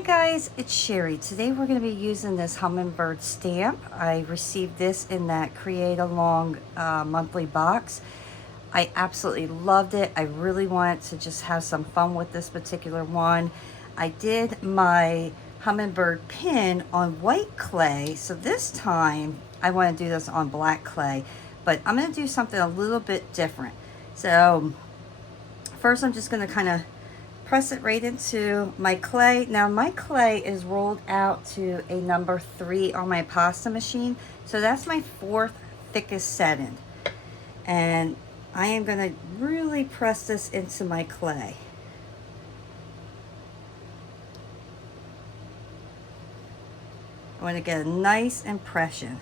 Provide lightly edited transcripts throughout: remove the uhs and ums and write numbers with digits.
Hi guys, it's Sherry. Today we're going to be using this hummingbird stamp. I received this in that Create Along monthly box. I absolutely loved it. I really wanted to just have some fun with this particular one. I did my hummingbird pin on white clay, so this time I want to do this on black clay, but I'm going to do something a little bit different. So first I'm just going to kind of press it right into my clay. Now my clay is rolled out to a number 3 on my pasta machine, so that's my 4th thickest setting, and I am going to really press this into my clay. I want to get a nice impression.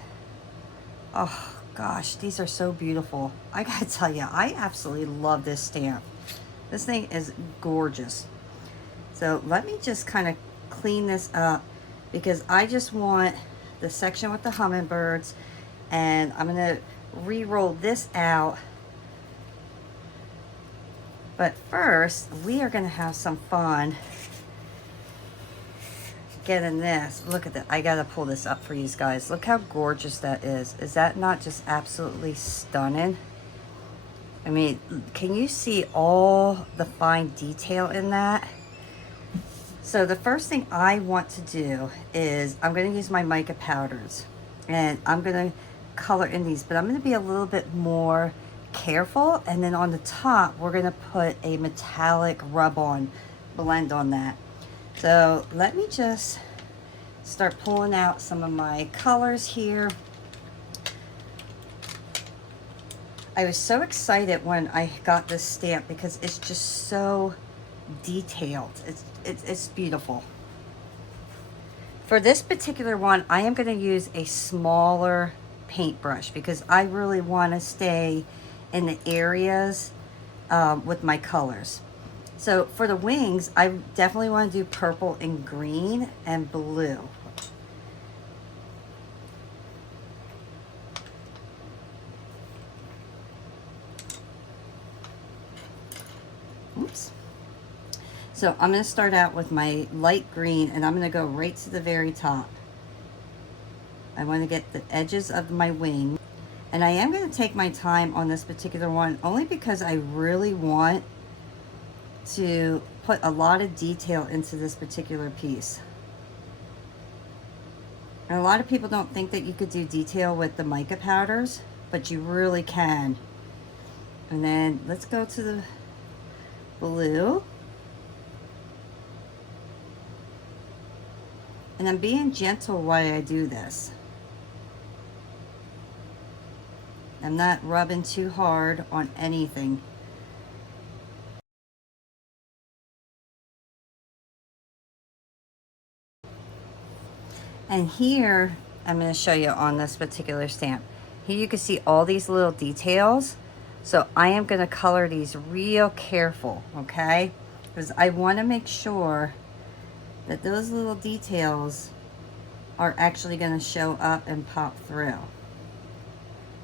Oh gosh, these are so beautiful. I gotta tell you, I absolutely love this stamp. This thing is gorgeous. So let me just kind of clean this up because I just want the section with the hummingbirds, and I'm going to re-roll this out. But first, we are going to have some fun getting this. Look at that. I got to pull this up for you guys. Look how gorgeous that is. Is that not just absolutely stunning? I mean, can you see all the fine detail in that? So the first thing I want to do is I'm going to use my mica powders, and I'm going to color in these, but I'm going to be a little bit more careful. And then on the top, we're going to put a metallic rub-on blend on that. So let me just start pulling out some of my colors here. I was so excited when I got this stamp because it's just so detailed. It's beautiful. For this particular one, I am going to use a smaller paintbrush because I really want to stay in the areas with my colors. So for the wings, I definitely want to do purple and green and blue. Oops. So I'm going to start out with my light green, and I'm going to go right to the very top. I want to get the edges of my wing, and I am going to take my time on this particular one only because I really want to put a lot of detail into this particular piece. And a lot of people don't think that you could do detail with the mica powders, but you really can. And then let's go to the blue. And I'm being gentle while I do this. I'm not rubbing too hard on anything. And here, I'm going to show you on this particular stamp. Here you can see all these little details. So I am going to color these real careful, okay? Because I want to make sure that those little details are actually going to show up and pop through.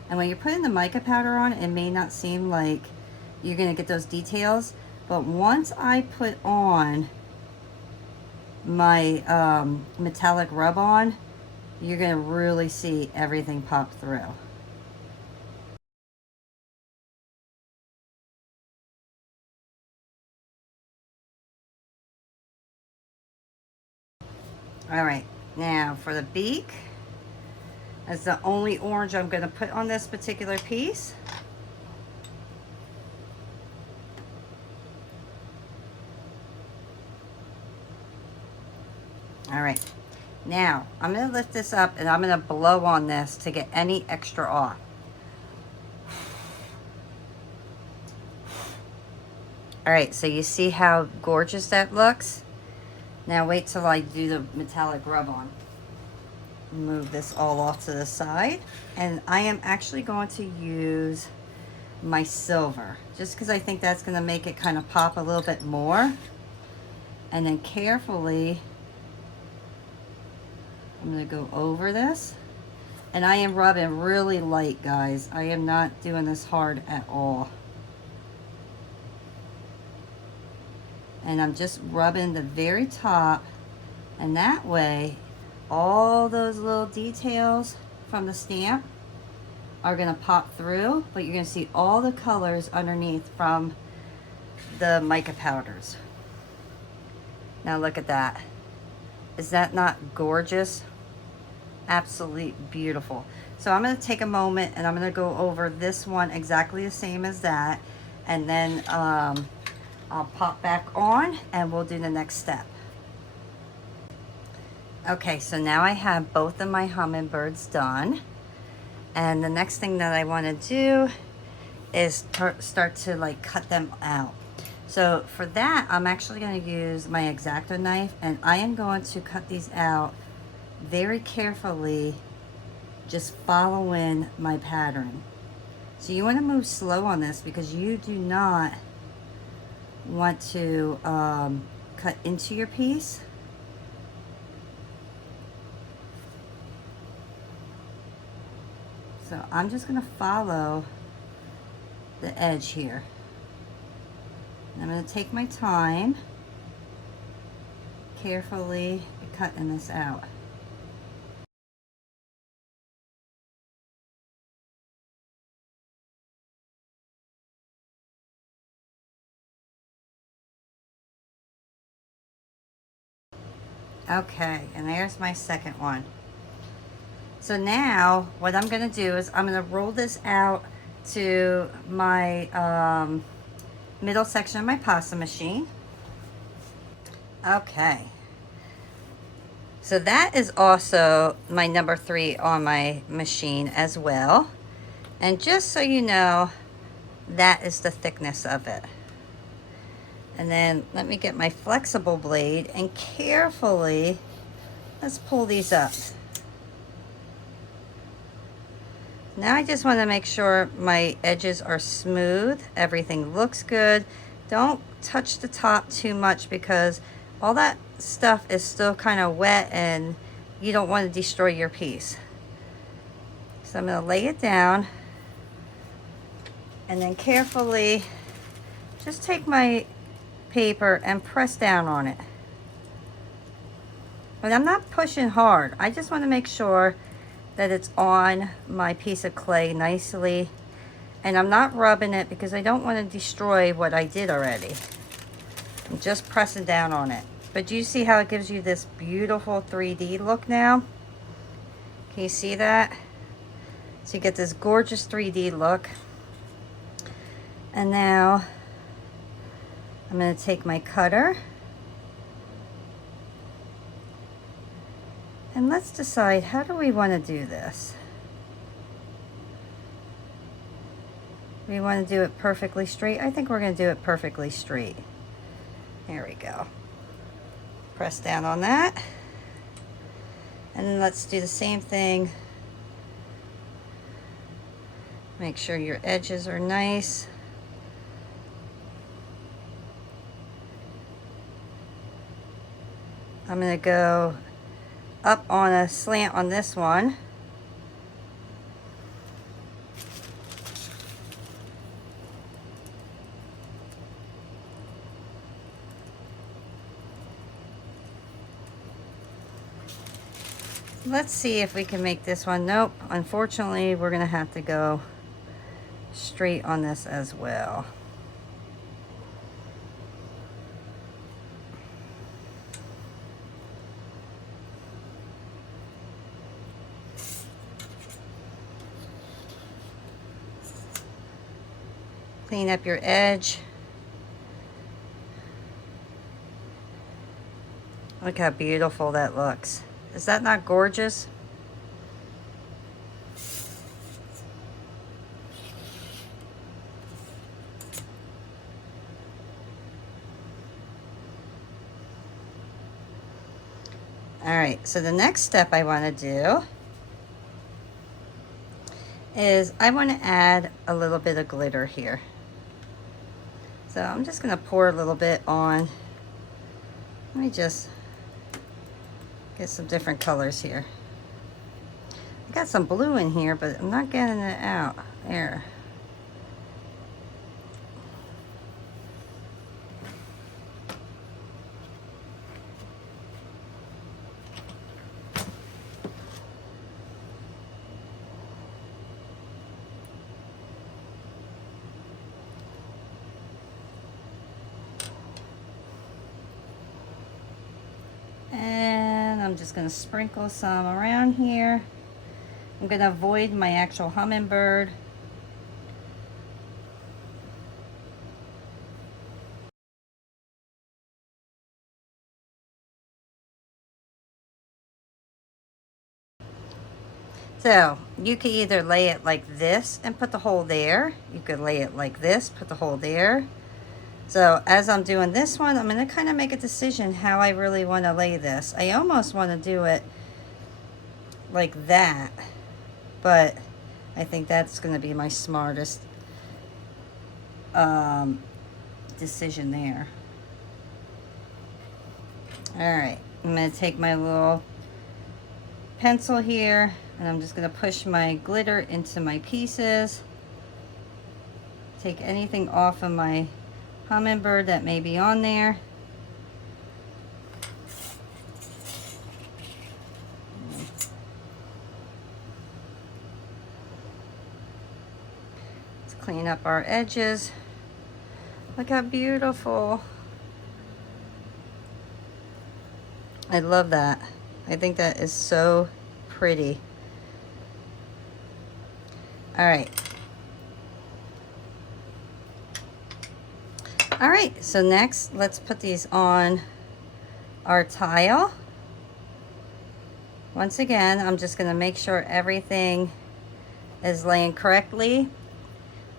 And when you're putting the mica powder on, it may not seem like you're going to get those details, but once I put on my metallic rub-on, you're going to really see everything pop through. All right, now for the beak, that's the only orange I'm going to put on this particular piece. All right, now I'm going to lift this up and I'm going to blow on this to get any extra off. All right, so you see how gorgeous that looks? Now wait till I do the metallic rub-on. Move this all off to the side, and I am actually going to use my silver just because I think that's going to make it kind of pop a little bit more. And then carefully I'm going to go over this, and I am rubbing really light, guys. I am not doing this hard at all. And I'm just rubbing the very top And that way, all those little details from the stamp are gonna pop through, but you're gonna see all the colors underneath from the mica powders. Now look at that. Is that not gorgeous? Absolutely beautiful. So I'm gonna take a moment and I'm gonna go over this one exactly the same as that, and then I'll pop back on and we'll do the next step. Okay, so now I have both of my hummingbirds done. And the next thing that I want to do is start to like cut them out. So for that, I'm actually going to use my X-Acto knife, and I am going to cut these out very carefully, just following my pattern. So you want to move slow on this because you do not want to cut into your piece. So I'm just going to follow the edge here. And I'm going to take my time, carefully cutting this out. Okay, and there's my second one. So now what I'm going to do is I'm going to roll this out to my middle section of my pasta machine. Okay. So that is also my number 3 on my machine as well. And just so you know, that is the thickness of it. And then let me get my flexible blade and carefully, let's pull these up. Now I just want to make sure my edges are smooth, everything looks good. Don't touch the top too much because all that stuff is still kind of wet and you don't want to destroy your piece. So I'm going to lay it down and then carefully just take my paper and press down on it. But I'm not pushing hard. I just want to make sure that it's on my piece of clay nicely, and I'm not rubbing it because I don't want to destroy what I did already. I'm just pressing down on it. But do you see how it gives you this beautiful 3D look now? Can you see that? So you get this gorgeous 3D look. And now I'm going to take my cutter and let's decide, how do we want to do this? We want to do it perfectly straight? I think we're going to do it perfectly straight. There we go. Press down on that. And then let's do the same thing. Make sure your edges are nice. I'm going to go up on a slant on this one. Let's see if we can make this one. Nope, unfortunately we're gonna have to go straight on this as well. Clean up your edge. Look how beautiful that looks. Is that not gorgeous? All right, so the next step I want to do is I want to add a little bit of glitter here. So I'm just going to pour a little bit on. Let me just get some different colors here. I got some blue in here, but I'm not getting it out. There. I'm just going to sprinkle some around here. I'm going to avoid my actual hummingbird. So you can either lay it like this and put the hole there. You could lay it like this, put the hole there. So as I'm doing this one, I'm going to kind of make a decision how I really want to lay this. I almost want to do it like that, but I think that's going to be my smartest decision there. All right, I'm going to take my little pencil here and I'm just going to push my glitter into my pieces. Take anything off of my hummingbird that may be on there. Let's clean up our edges. Look how beautiful. I love that. I think that is so pretty. All right. All right, so next, let's put these on our tile. Once again, I'm just gonna make sure everything is laying correctly.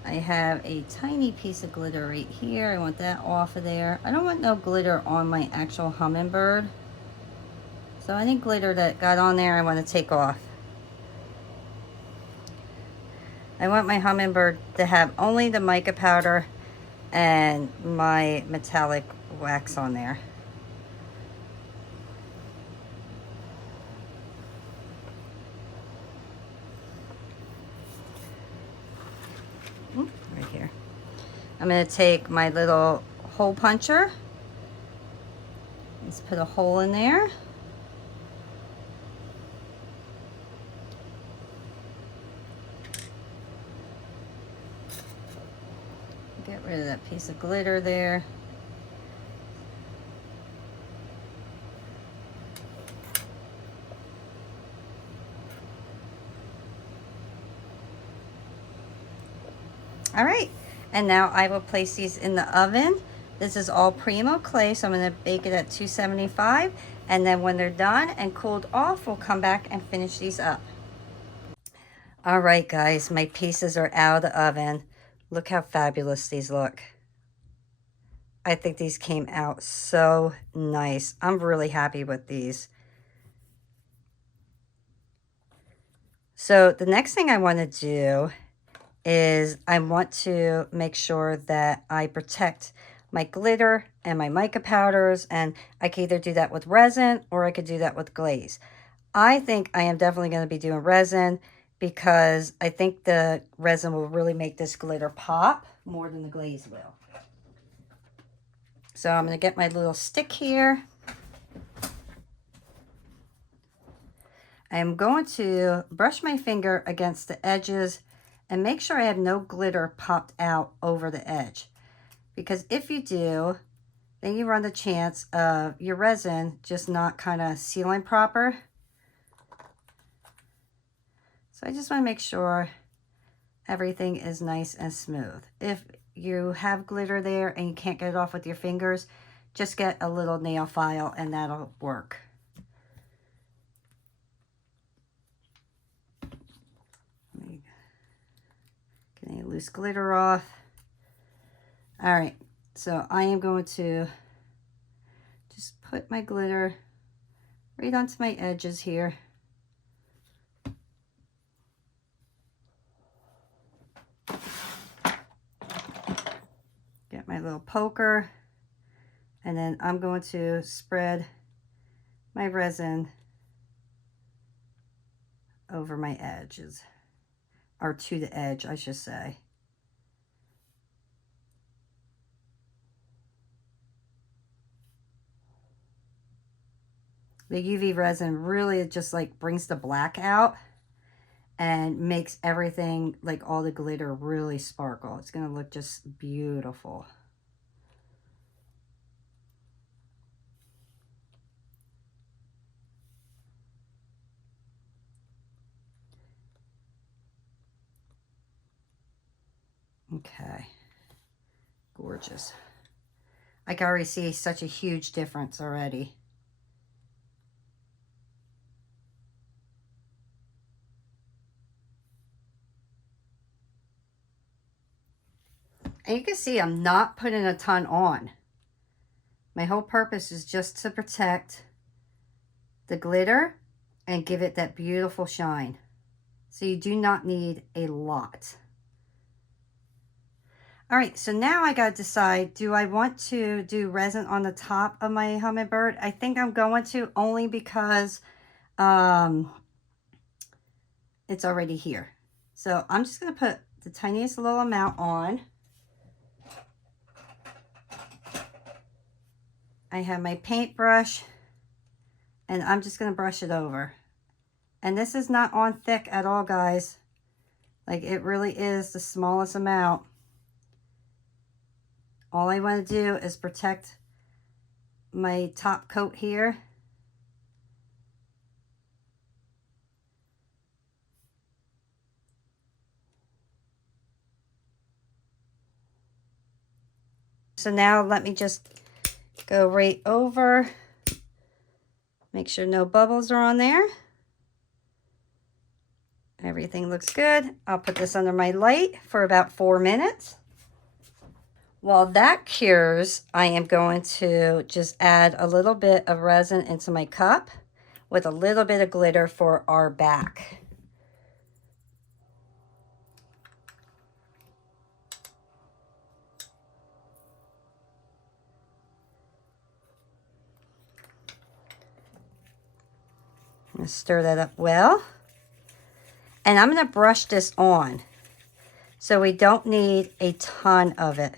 I have a tiny piece of glitter right here. I want that off of there. I don't want no glitter on my actual hummingbird. So any glitter that got on there, I want to take off. I want my hummingbird to have only the mica powder and my metallic wax on there. Right here. I'm going to take my little hole puncher. Let's put a hole in there. Get rid of that piece of glitter there. All right, and now I will place these in the oven. This is all Primo clay, so I'm going to bake it at 275, and then when they're done and cooled off, we'll come back and finish these up. All right, guys, my pieces are out of the oven. Look how fabulous these look. I think these came out so nice. I'm really happy with these. So the next thing I want to do is I want to make sure that I protect my glitter and my mica powders, and I can either do that with resin or I could do that with glaze. I think I am definitely going to be doing resin because I think the resin will really make this glitter pop more than the glaze will. So I'm going to get my little stick here. I'm going to brush my finger against the edges and make sure I have no glitter popped out over the edge. Because if you do, then you run the chance of your resin just not kind of sealing proper. So I just want to make sure everything is nice and smooth. If you have glitter there and you can't get it off with your fingers, just get a little nail file and that'll work. Get any loose glitter off. All right, so I am going to just put my glitter right onto my edges here. Get my little poker, and then I'm going to spread my resin over my edges, or to the edge, I should say. The UV resin really just like brings the black out and makes everything, like all the glitter, really sparkle. It's going to look just beautiful. Okay, gorgeous. I can already see such a huge difference already. And you can see I'm not putting a ton on. My whole purpose is just to protect the glitter and give it that beautiful shine. So you do not need a lot. All right, so now I got to decide, do I want to do resin on the top of my hummingbird? I think I'm going to, only because it's already here. So I'm just going to put the tiniest little amount on. I have my paintbrush, and I'm just going to brush it over. And this is not on thick at all, guys. Like, it really is the smallest amount. All I want to do is protect my top coat here. So now let me just go right over. Make sure no bubbles are on there. Everything looks good. I'll put this under my light for about 4 minutes. While that cures, I am going to just add a little bit of resin into my cup with a little bit of glitter for our back. I'm going to stir that up well. And I'm going to brush this on. So we don't need a ton of it.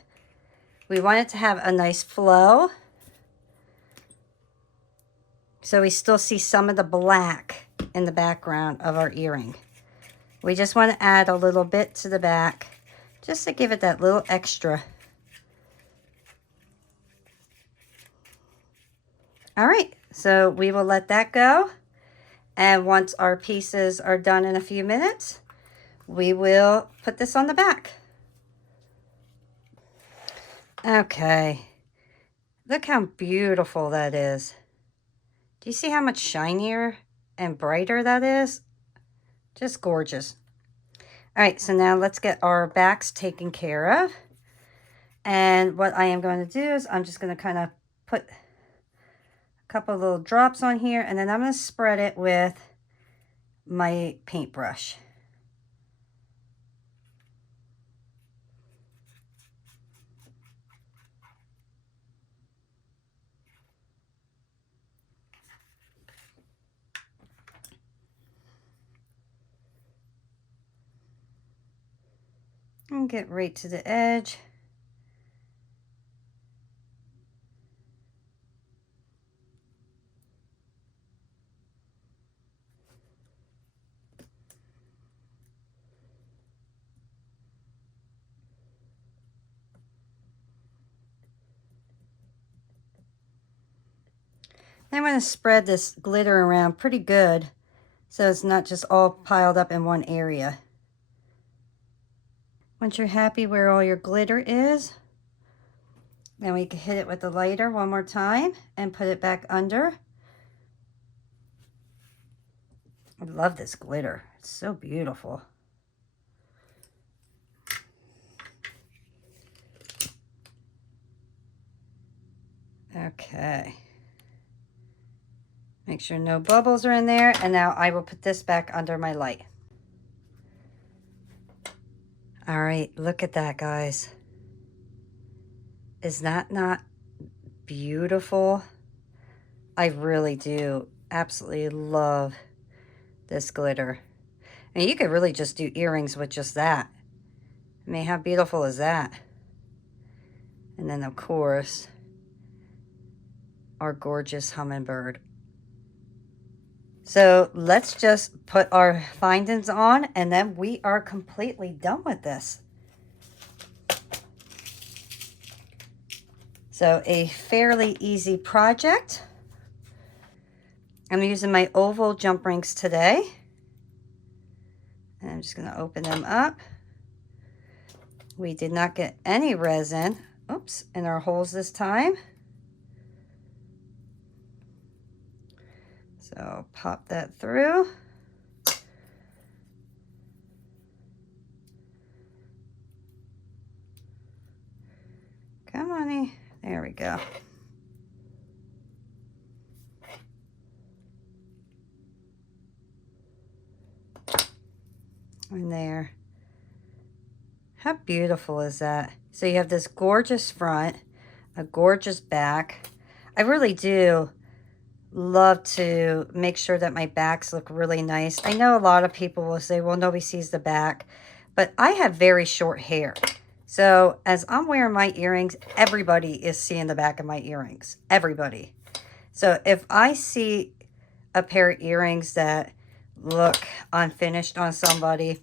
We want it to have a nice flow. So we still see some of the black in the background of our earring. We just want to add a little bit to the back, just to give it that little extra. All right, so we will let that go. And once our pieces are done in a few minutes, we will put this on the back. Okay, look how beautiful that is. Do you see how much shinier and brighter that is? Just gorgeous. All right, so now let's get our backs taken care of. And what I am going to do is I'm just going to kind of put a couple of little drops on here, and then I'm going to spread it with my paintbrush. And get right to the edge. I'm going to spread this glitter around pretty good so it's not just all piled up in one area. Once you're happy where all your glitter is, then we can hit it with the lighter one more time and put it back under. I love this glitter. It's so beautiful. Okay. Make sure no bubbles are in there, and now I will put this back under my light. All right, look at that, guys. Is that not beautiful? I really do absolutely love this glitter. I mean, you could really just do earrings with just that. I mean, how beautiful is that? And then, of course, our gorgeous hummingbird. So let's just put our findings on, and then we are completely done with this. So a fairly easy project. I'm using my oval jump rings today. And I'm just going to open them up. We did not get any resin, oops, in our holes this time. So pop that through. Come on, there we go. And there. How beautiful is that? So you have this gorgeous front, a gorgeous back. I really do love to make sure that my backs look really nice. I know a lot of people will say, well, nobody sees the back, but I have very short hair. So as I'm wearing my earrings, everybody is seeing the back of my earrings. Everybody. So if I see a pair of earrings that look unfinished on somebody,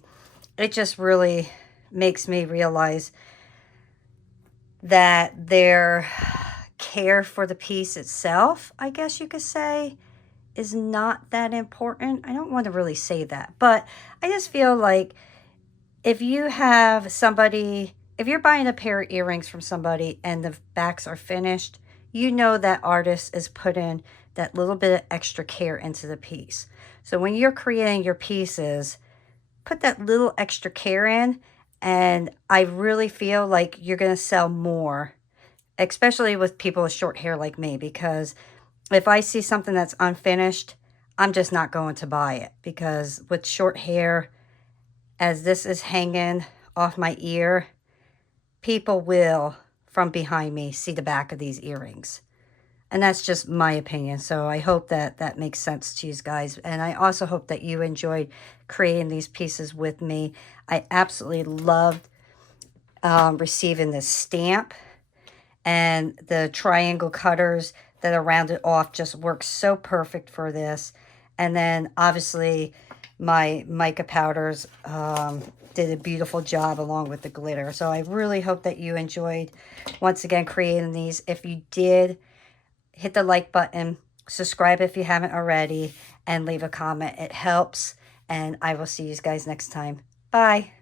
it just really makes me realize that their care for the piece itself, I guess you could say, is not that important. I don't want to really say that, but I just feel like if you have somebody, if you're buying a pair of earrings from somebody and the backs are finished, you know that artist is putting that little bit of extra care into the piece. So when you're creating your pieces, put that little extra care in, and I really feel like you're going to sell more, especially with people with short hair like me, because if I see something that's unfinished, I'm just not going to buy it, because with short hair, as this is hanging off my ear, people will, from behind me, see the back of these earrings. And that's just my opinion. So I hope that that makes sense to you guys. And I also hope that you enjoyed creating these pieces with me. I absolutely loved receiving this stamp. And the triangle cutters that are rounded off just work so perfect for this. And then obviously my mica powders did a beautiful job along with the glitter. So I really hope that you enjoyed, once again, creating these. If you did, hit the like button, subscribe if you haven't already, and leave a comment. It helps, and I will see you guys next time. Bye.